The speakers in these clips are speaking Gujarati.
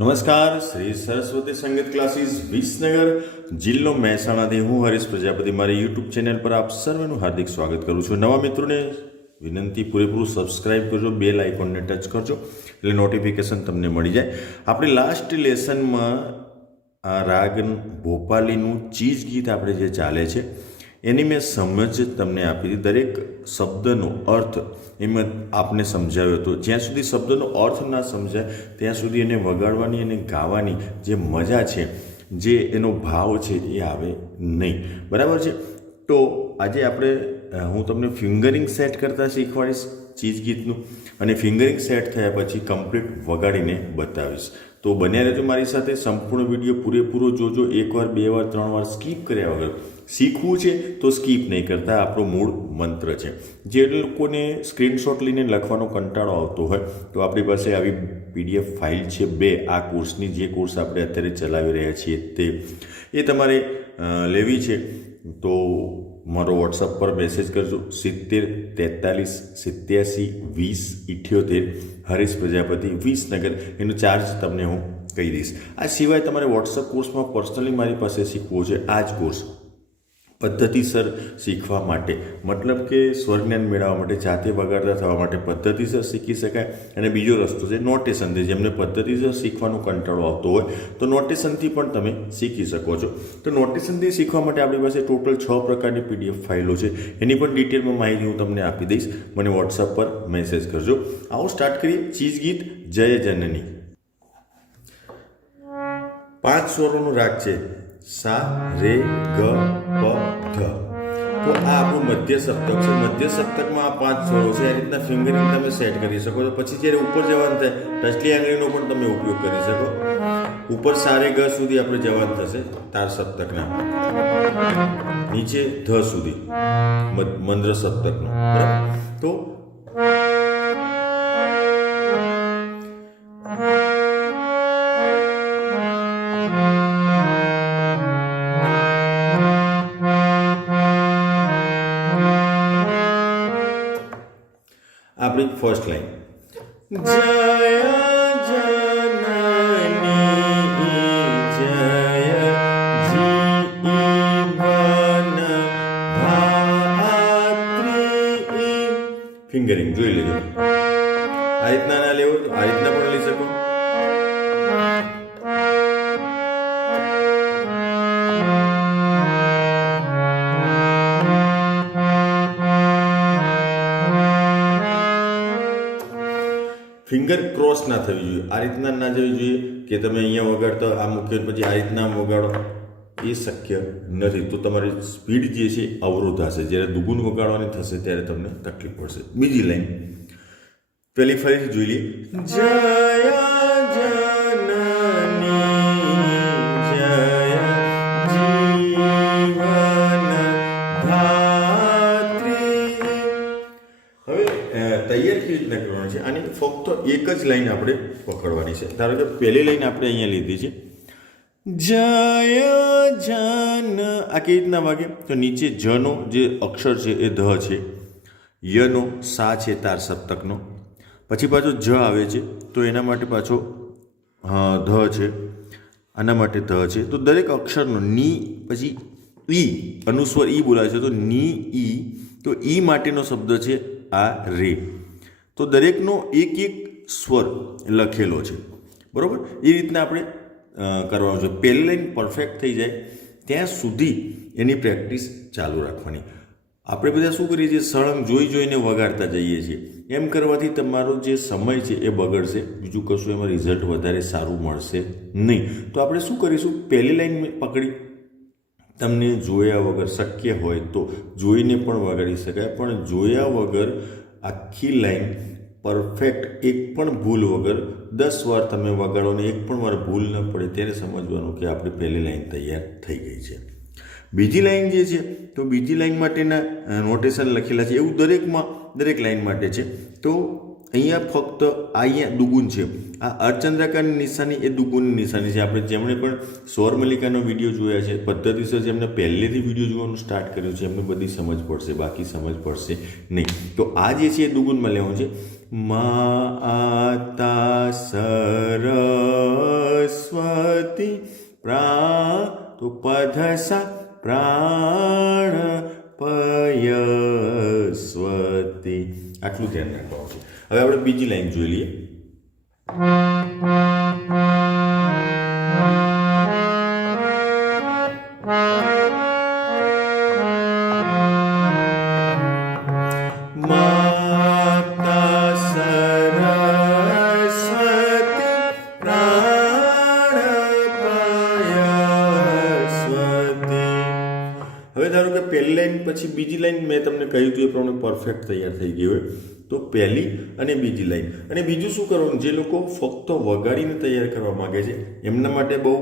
નમસ્કાર, શ્રી સરસ્વતી સંગીત ક્લાસીસ વિસનગર, જિલ્લો મહેસાણાથી હું હરીશ પ્રજાપતિ. મારી યુટ્યુબ ચેનલ પર આપ સર્વેનું હાર્દિક સ્વાગત કરું છું. નવા મિત્રોને વિનંતી પૂરેપૂરું સબસ્ક્રાઇબ કરજો, બેલ આઇકોનને ટચ કરજો, એટલે નોટિફિકેશન તમને મળી જાય. આપણે લાસ્ટ લેસનમાં આ રાગ ભોપાલીનું ચીજ ગીત આપણે જે ચાલે છે એની મેં સમજ તમને આપી હતી. દરેક શબ્દનો અર્થ એમાં આપને સમજાવ્યો હતો. જ્યાં સુધી શબ્દનો અર્થ ના સમજાય, ત્યાં સુધી એને વગાડવાની અને ગાવાની જે મજા છે, જે એનો ભાવ છે એ આવે નહીં. બરાબર છે? તો આજે આપણે હું તમને ફિંગરિંગ સેટ કરતાં શીખવાડીશ ચીજ ગીતનું અને ફિંગરિંગ સેટ થયા પછી કમ્પ્લીટ વગાડીને બતાવીશ. તો બન્યા રહેજો મારી સાથે. સંપૂર્ણ વીડિયો પૂરેપૂરો જોજો. એકવાર બે વાર, ત્રણ વાર સ્કીપ કર્યા વગર. શીખવું છે, તો સ્કીપ નહીં કરતા. આપણો મૂળ મંત્ર છે. જે લોકોને સ્ક્રીનશોટ લઈને લખવાનો કંટાળો આવતો હોય, તો આપણી પાસે આવી પીડીએફ ફાઇલ છે બે. આ કોર્સની જે કોર્સ આપણે અત્યારે ચલાવી રહ્યા છીએ તે. એ તમારે લેવી છે. તો મારો વોટ્સઅપ પર મેસેજ કરજો. સિત્તેર, તેતાલીસ, સિત્યાસી, વીસ, ઇઠ્યોતેર, હરીશ પ્રજાપતિ, વિસનગર. એનો ચાર્જ તમને હું કહી દઈશ. આ સિવાય તમારે વોટ્સઅપ કોર્સમાં પર્સનલી મારી પાસે શીખવો છે. આ જ કોર્સ. પદ્ધતિસર શીખવા માટે. મતલબ કે સ્વરજ્ઞાન મેળવવા માટે, જાતે વગાડતા થવા માટે પદ્ધતિસર શીખી શકાય. અને બીજો રસ્તો છે નોટેશનથી જેમને પદ્ધતિસર શીખવાનો કંટાળો આવતો હોય, તો નોટેશનથી પણ તમે શીખી શકો છો. તો નોટેશનથી શીખવા માટે આપણી પાસે ટોટલ છ પ્રકારની પીડીએફ ફાઇલો છે. એની પણ ડિટેલમાં માહિતી હું તમને આપી દઈશ. મને વોટ્સઅપ પર મેસેજ કરજો. આવો સ્ટાર્ટ કરીએ. ચીજ ગીત જય જનની. પાંચ સ્વરોનો રાગ છે. સા, રે, ગ, પ ધ તો આ આપણું મધ્ય સપ્તક છે. મધ્ય સપ્તકમાં આ પાંચ સ્વરો છે. આ રીતના ફિંગરિંગ તમે સેટ કરી શકો છો. પછી જ્યારે ઉપર જવાનું થાય, ટચલી આંગળીનો પણ તમે ઉપયોગ કરી શકો. ઉપર સારે ગ સુધી આપણે જવાનું થશે તાર સપ્તકના. નીચે ધ સુધી. મંદ્ર સપ્તકનો. બરાબર? તો આપણી ફર્સ્ટ લાઈન જય ફિંગરિંગ જોઈ લેજો આ રીતના ના લેવું આ રીતના પણ લઈ શકો. ફિંગર ક્રોસ ના થવી જોઈએ. આ રીતના ના જવી જોઈએ કે તમે અહીંયા વગાડતા આ મૂક્યો પછી આ રીતના વગાડો. એ શક્ય નથી. તો તમારી સ્પીડ જે છે, અવરોધ હશે. જ્યારે દુગુન વગાડવાની થશે, ત્યારે તમને તકલીફ પડશે. બીજી લાઈન. પેલી ફરીથી જોઈ લઈએ. જય તૈયાર કેવી રીતના કરવાનું છે? આની ફક્ત એક જ લાઈન આપણે પકડવાની છે. ધારો કે પહેલી લાઈન આપણે અહીંયા લીધી છે. જય જન. આ કેવી રીતના વાગે? તો નીચે જનો જે અક્ષર છે એ ધ છે. યનો સા છે તાર સપ્તકનો. પછી પાછો જ આવે છે. તો એના માટે પાછો ધ છે. આના માટે ધ છે. તો દરેક અક્ષરનો ની, પછી ઈ, અનુસ્વર ઈ બોલાય છે. તો ની, ઈ. તો ઈ માટેનો શબ્દ છે આ રે. તો દરેકનો એક એક સ્વર લખેલો છે. બરાબર? એ રીતના આપણે કરવાનું છે. પહેલી લાઈન પરફેક્ટ થઈ જાય, ત્યાં સુધી એની પ્રેક્ટિસ ચાલુ રાખવાની. આપણે બધા શું કરીએ છીએ? સળંગ જોઈ જોઈને વગાડતા જઈએ છીએ. એમ કરવાથી તમારો જે સમય છે એ બગડશે. બીજું કશું એમાં રિઝલ્ટ વધારે સારું મળશે નહીં. તો આપણે શું કરીશું? પહેલી લાઈન પકડી. તમને જોયા વગર શક્ય હોય તો જોઈને પણ વગાડી શકાય. પણ જોયા વગર આખી લાઈન પરફેક્ટ એક પણ ભૂલ વગર દસ વાર તમે વગાડો ને એક પણ વાર ભૂલ ન પડે ત્યારે સમજવાનું કે આપણી પહેલી લાઈન તૈયાર થઈ ગઈ છે. બીજી લાઈન જે છે, તો બીજી લાઈન માટેના નોટેશન લખેલા છે. એવું દરેકમાં દરેક લાઈન માટે છે. તો અહીંયા ફક્ત અહીંયા દુગુન છે. આ અર્ચંદ્રકાની નિશાની એ દુગુનની નિશાની છે. આપણે જેમણે પણ સૌર મલ્લિકાનો વીડિયો જોયા છે, પદ્ધતિસર જેમને પહેલેથી વીડિયો જોવાનું સ્ટાર્ટ કર્યું છે, એમને બધી સમજ પડશે, બાકી સમજ પડશે નહીં. તો આ જે છે એ દુગુનમાં લેવાનું છે. મા આતા સરસ્વતી સરસ્વતી પ્રા તો પધસા પ્રાણ પયસ્વતી આટલું ધ્યાન રાખવાનું છે. હવે આપણે બીજી લાઈન જોઈ લઈએ. હવે ધારો કે પહેલી લાઈન પછી બીજી લાઈન મેં તમને કહ્યું હતું એ પ્રમાણે પરફેક્ટ તૈયાર થઈ ગઈ હોય. તો પહેલી અને બીજી લાઈન. અને બીજું શું કરવાનું? જે લોકો ફક્ત વગાડીને તૈયાર કરવા માંગે છે, એમના માટે બહુ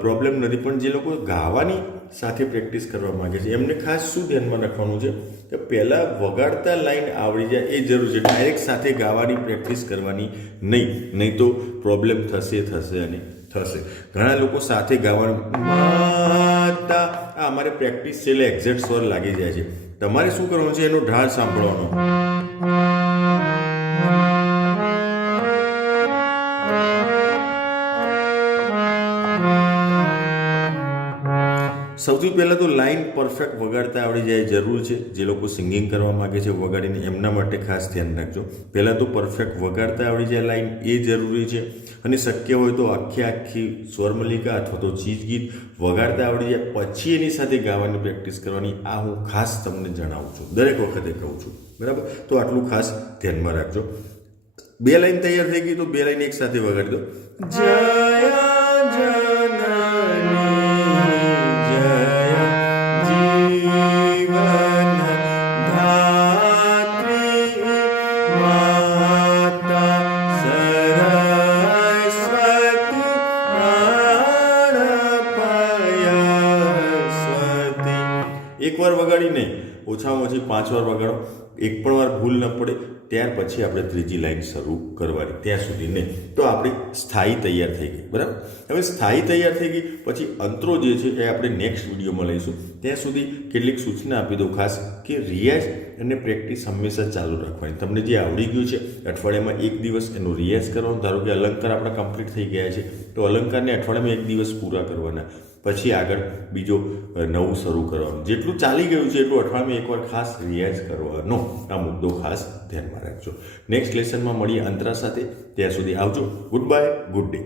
પ્રોબ્લેમ નથી. પણ જે લોકો ગાવાની સાથે પ્રેક્ટિસ કરવા માંગે છે, એમને ખાસ શું ધ્યાનમાં રાખવાનું છે? કે પહેલાં વગાડતા લાઈન આવડી જાય, એ જરૂર છે. ડાયરેક્ટ સાથે ગાવાની પ્રેક્ટિસ કરવાની નહીં. નહીં તો પ્રોબ્લેમ થશે થશે અને થશે. ઘણા લોકો સાથે ગાવાનું, માતા અમારે પ્રેક્ટિસ છે એટલે એક્ઝેક્ટ સ્વર લાગી જાય છે. તમારે શું કરવાનું છે? એનો ઢાળ સાંભળવાનો. સૌથી પહેલાં તો લાઈન પરફેક્ટ વગાડતા આવડી જાય જરૂર છે. જે લોકો સિંગિંગ કરવા માગે છે વગાડીને એમના માટે ખાસ ધ્યાન રાખજો. પહેલાં તો પરફેક્ટ વગાડતા આવડી જાય લાઈન એ જરૂરી છે. અને શક્ય હોય તો આખી આખી સ્વરમલિકા અથવા તો ચીજ ગીત વગાડતા આવડી જાય. પછી એની સાથે ગાવાની પ્રેક્ટિસ કરવાની આ હું ખાસ તમને જણાવું છું. દરેક વખતે કહું છું. બરાબર? તો આટલું ખાસ ધ્યાનમાં રાખજો. બે લાઈન તૈયાર થઈ ગઈ તો બે લાઈન એક સાથે વગાડી દો. જય એકવાર વગાડી નહીં, ઓછામાં ઓછી પાંચ વાર વગાડો. એક પણ વાર ભૂલ ન પડે, ત્યાર પછી આપણે ત્રીજી લાઈન શરૂ કરવાની, ત્યાં સુધી નહીં. તો આપણી સ્થાયી તૈયાર થઈ ગઈ, બરાબર? હવે સ્થાયી તૈયાર થઈ ગઈ, પછી અંતરો જે છે એ આપણે નેક્સ્ટ વિડીયોમાં લઈશું. ત્યાં સુધી કેટલીક સૂચના આપી દઉં, ખાસ કે રિયાઝ અને પ્રેક્ટિસ હંમેશા ચાલુ રાખવાની. તમને જે આવડી ગયું છે, અઠવાડિયામાં એક દિવસ એનો રિયાઝ કરવાનો. ધારો કે અલંકાર આપણા કમ્પ્લીટ થઈ ગયા છે, તો અલંકારને અઠવાડિયામાં એક દિવસ પૂરા કરવાના. પછી આગળ બીજો નવું શરૂ કરવાનું. જેટલું ચાલી ગયું છે એટલું અઠવાડિયામાં એકવાર ખાસ રિયાઝ કરવાનો આ મુદ્દો ખાસ ધ્યાનમાં રાખજો. નેક્સ્ટ લેસનમાં મળીએ અંતરા સાથે. ત્યાં સુધી આવજો. Good bye good day